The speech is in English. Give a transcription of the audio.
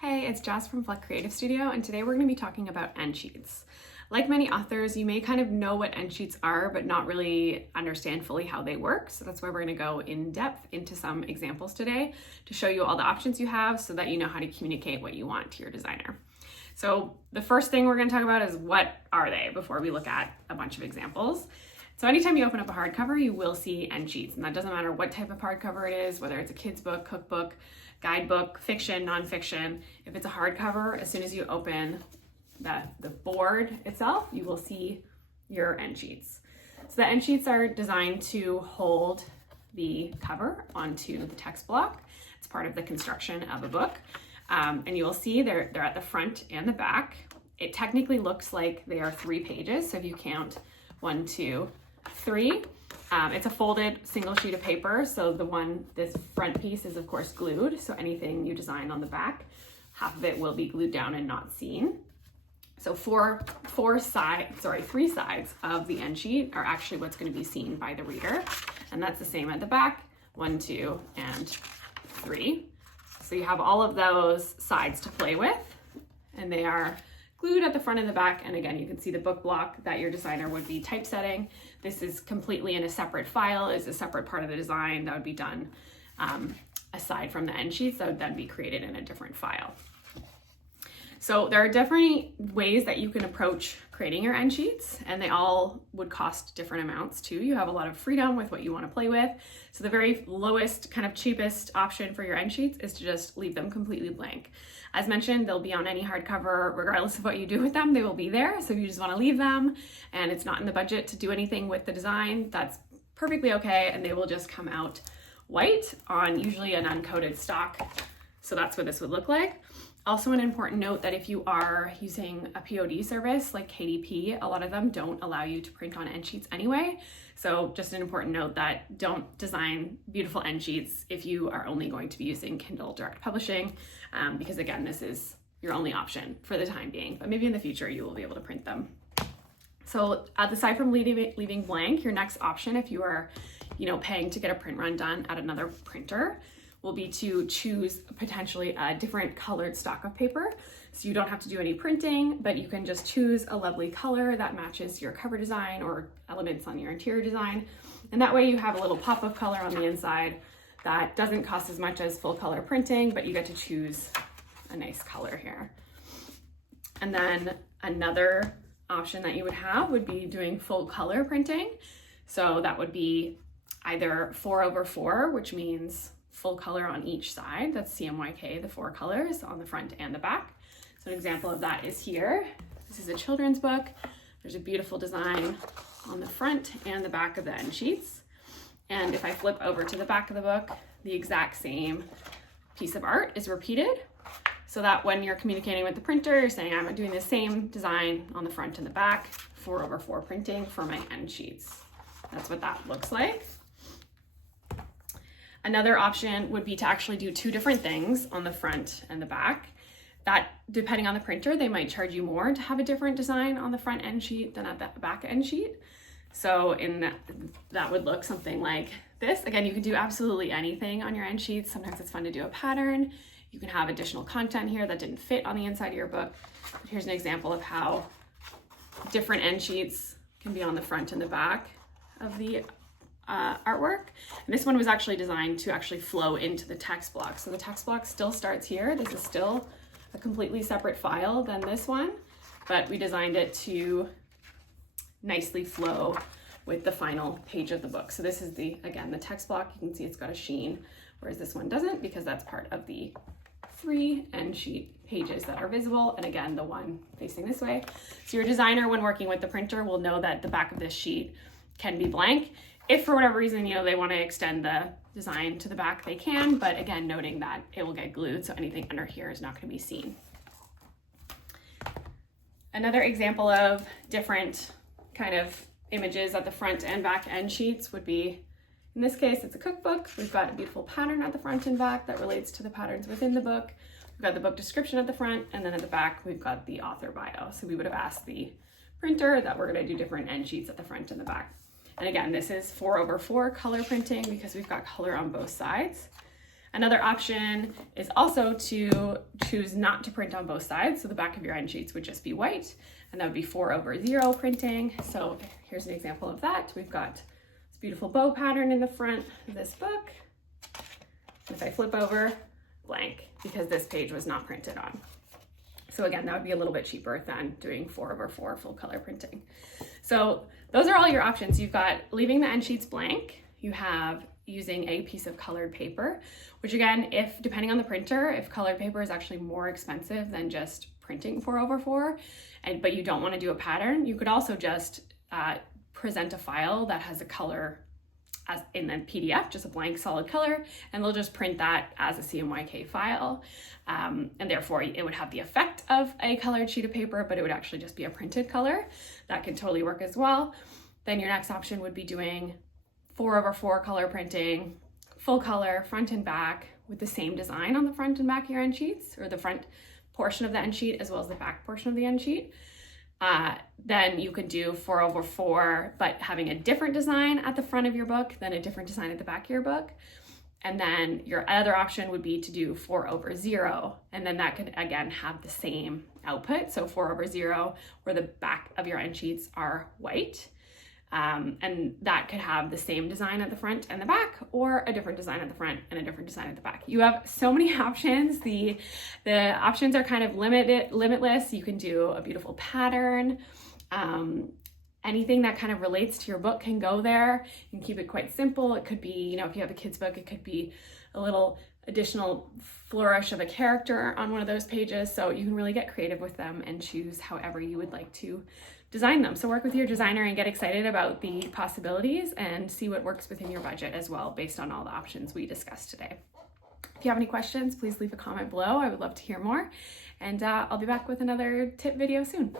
Hey, it's Jess from Fleck Creative Studio, and today we're going to be talking about Endsheets. Like many authors, you may kind of know what Endsheets are, but not really understand fully how they work. So that's why we're going to go in depth into some examples today to show you all the options you have so that you know how to communicate what you want to your designer. So the first thing we're going to talk about is what are they before we look at a bunch of examples. So anytime you open up a hardcover, you will see Endsheets, and that doesn't matter what type of hardcover it is, whether it's a kid's book, cookbook, guidebook, fiction, nonfiction. If it's a hardcover, as soon as you open the board itself, you will see your Endsheets. So the Endsheets are designed to hold the cover onto the text block. It's part of the construction of a book. And you will see they're at the front and the back. It technically looks like they are 3 pages. So if you count 1, 2, 3, it's a folded single sheet of paper. So this front piece is of course glued. So anything you design on the back, half of it will be glued down and not seen. So 3 sides of the end sheet are actually what's going to be seen by the reader. And that's the same at the back, 1, 2, and 3. So you have all of those sides to play with, and they are glued at the front and the back. And again, you can see the book block that your designer would be typesetting. This is completely in a separate file, is a separate part of the design that would be done aside from the end sheets that would then be created in a different file. So there are different ways that you can approach creating your end sheets, and they all would cost different amounts too. You have a lot of freedom with what you want to play with. So the very lowest, kind of cheapest option for your end sheets is to just leave them completely blank. As mentioned, they'll be on any hardcover, regardless of what you do with them, they will be there. So if you just want to leave them and it's not in the budget to do anything with the design, that's perfectly okay. And they will just come out white on usually an uncoated stock. So that's what this would look like. Also, an important note that if you are using a POD service like KDP, a lot of them don't allow you to print on end sheets anyway. So just an important note that don't design beautiful end sheets if you are only going to be using Kindle Direct Publishing, because again, this is your only option for the time being, but maybe in the future you will be able to print them. So aside from leaving blank, your next option, if you are paying to get a print run done at another printer, will be to choose potentially a different colored stock of paper. So you don't have to do any printing, but you can just choose a lovely color that matches your cover design or elements on your interior design. And that way you have a little pop of color on the inside that doesn't cost as much as full color printing, but you get to choose a nice color here. And then another option that you would have would be doing full color printing. So that would be either 4/4, which means full color on each side. That's CMYK, the 4 colors on the front and the back. So an example of that is here. This is a children's book. There's a beautiful design on the front and the back of the end sheets. And if I flip over to the back of the book, the exact same piece of art is repeated. So that when you're communicating with the printer, you're saying, I'm doing the same design on the front and the back, 4/4 printing for my end sheets. That's what that looks like. Another option would be to actually do 2 different things on the front and the back. That, depending on the printer, they might charge you more to have a different design on the front end sheet than at the back end sheet. So that would look something like this. Again, you can do absolutely anything on your end sheets. Sometimes it's fun to do a pattern. You can have additional content here that didn't fit on the inside of your book. But here's an example of how different end sheets can be on the front and the back of the artwork. And this one was actually designed to actually flow into the text block. So the text block still starts here. This is still a completely separate file than this one, but we designed it to nicely flow with the final page of the book. So this is again, the text block. You can see it's got a sheen, whereas this one doesn't, because that's part of the 3 end sheet pages that are visible. And again, the one facing this way. So your designer, when working with the printer, will know that the back of this sheet can be blank. If for whatever reason, they want to extend the design to the back, they can, but again, noting that it will get glued, so anything under here is not going to be seen. Another example of different kind of images at the front and back end sheets would be, in this case, it's a cookbook. We've got a beautiful pattern at the front and back that relates to the patterns within the book. We've got the book description at the front, and then at the back, we've got the author bio. So we would have asked the printer that we're going to do different end sheets at the front and the back. And again, this is 4/4 color printing because we've got color on both sides. Another option is also to choose not to print on both sides. So the back of your end sheets would just be white, and that would be 4/0 printing. So here's an example of that. We've got this beautiful bow pattern in the front of this book. And if I flip over, blank, because this page was not printed on. So again, that would be a little bit cheaper than doing 4/4 full color printing. So those are all your options. You've got leaving the end sheets blank. You have using a piece of colored paper, which again, if depending on the printer, if colored paper is actually more expensive than just printing 4/4, but you don't want to do a pattern, you could also just present a file that has a color as in the PDF, just a blank solid color, and they'll just print that as a CMYK file. And therefore it would have the effect of a colored sheet of paper, but it would actually just be a printed color. That can totally work as well. Then your next option would be doing 4/4 color printing, full color, front and back, with the same design on the front and back of your end sheets, or the front portion of the end sheet as well as the back portion of the end sheet. Then you could do 4/4, but having a different design at the front of your book than a different design at the back of your book. And then your other option would be to do 4/0, and then that could again have the same output. So 4/0, where the back of your end sheets are white. And that could have the same design at the front and the back, or a different design at the front and a different design at the back. You have so many options. The options are kind of limitless. You can do a beautiful pattern. Anything that kind of relates to your book can go there. You can keep it quite simple. It could be, if you have a kid's book, it could be a little additional flourish of a character on one of those pages. So you can really get creative with them and choose however you would like to design them. So work with your designer and get excited about the possibilities and see what works within your budget as well, based on all the options we discussed today. If you have any questions, please leave a comment below. I would love to hear more. And I'll be back with another tip video soon.